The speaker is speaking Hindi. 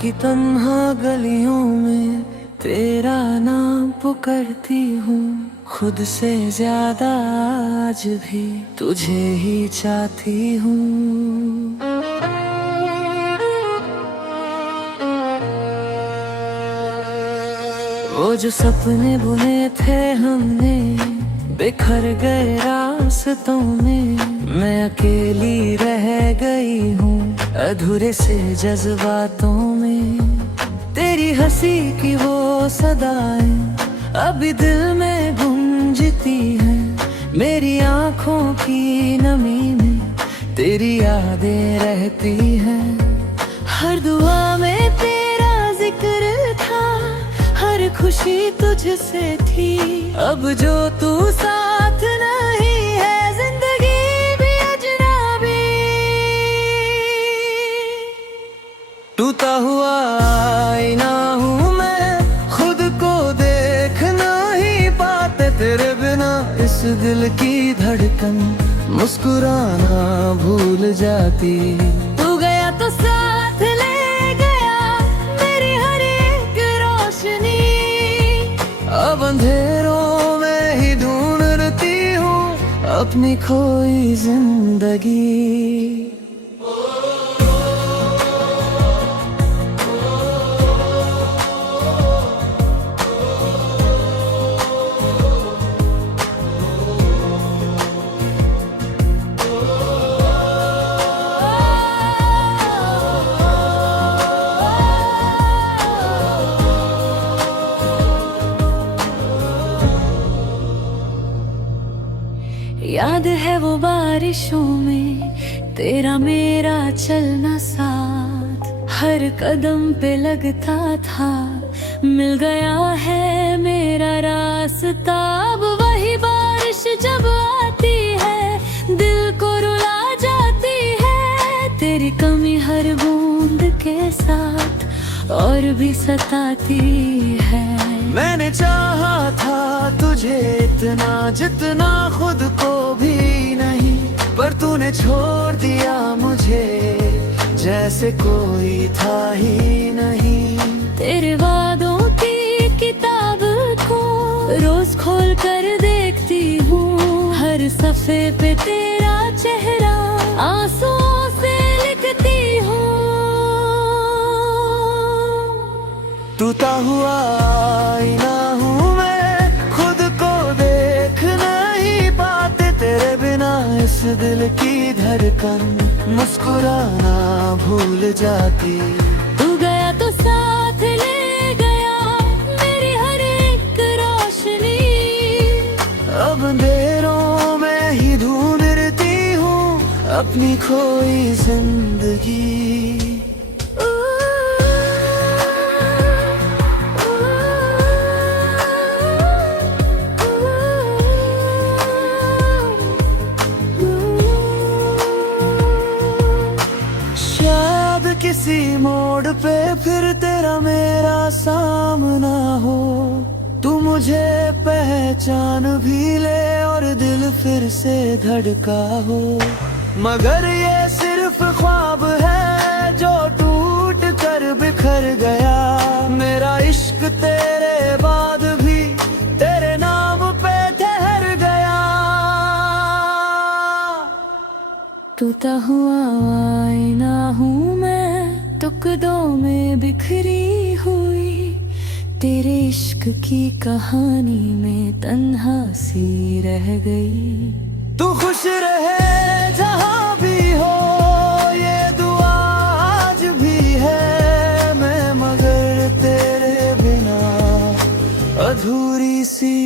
की तन्हा गलियों में तेरा नाम पुकारती हूँ। खुद से ज्यादा आज भी तुझे ही चाहती हूँ। वो जो सपने बुने थे हमने बिखर गए रास्तों में। मैं अकेली रह गई हूँ अधूरे से जज्बातों में। तेरी हंसी की वो सदाएं अभी दिल में गूंजती हैं। मेरी आँखों की नमी में तेरी यादें रहती हैं। हर दुआ में तेरा जिक्र था, हर खुशी तुझसे थी। अब जो तू साथ नहीं है जिंदगी भी अजनबी। टूटा हुआ आईना हूँ मैं, खुद को देख नहीं पाते तेरे बिना। इस दिल की धड़कन मुस्कुराना भूल जाती। तू गया तो साथ ले गया मेरी हर एक रोशनी। अब अंधेरों में ही ढूंढती हूँ अपनी खोई जिंदगी। याद है वो बारिशों में तेरा मेरा चलना साथ। हर कदम पे लगता था मिल गया है मेरा रास्ता। अब वही बारिश जब आती है दिल को रुला जाती है। तेरी कमी हर बूंद के साथ और भी सताती है। मैंने चाहा था तुझे इतना जितना खुद को भी नहीं, पर तूने छोड़ दिया मुझे जैसे कोई था ही नहीं। तेरे वादों की किताब को रोज खोल कर देखती हूँ। हर सफ़े पे तेरा चेहरा आंसुओं से लिखती हूँ। टूटा हुआ आईना हूँ मैं, खुद को देख नहीं पाते तेरे बिना। इस दिल की धड़कन मुस्कुराना भूल जाती। तू गया तो साथ ले गया मेरी हर एक रोशनी। अब अंधेरों में ही ढूंढती हूँ अपनी खोई जिंदगी। किसी मोड़ पे फिर तेरा मेरा सामना हो। तू मुझे पहचान भी ले और दिल फिर से धड़का हो। मगर ये सिर्फ ख्वाब है जो टूट कर बिखर गया। मेरा इश्क तेरे बाद भी तेरे नाम पे ठहर गया। टूटा हुआ आईना हूँ मैं, टुकड़ों में बिखरी हुई। तेरे इश्क की कहानी में तन्हा सी रह गई। तू खुश रहे जहाँ भी हो ये दुआ आज भी है। मैं मगर तेरे बिना अधूरी सी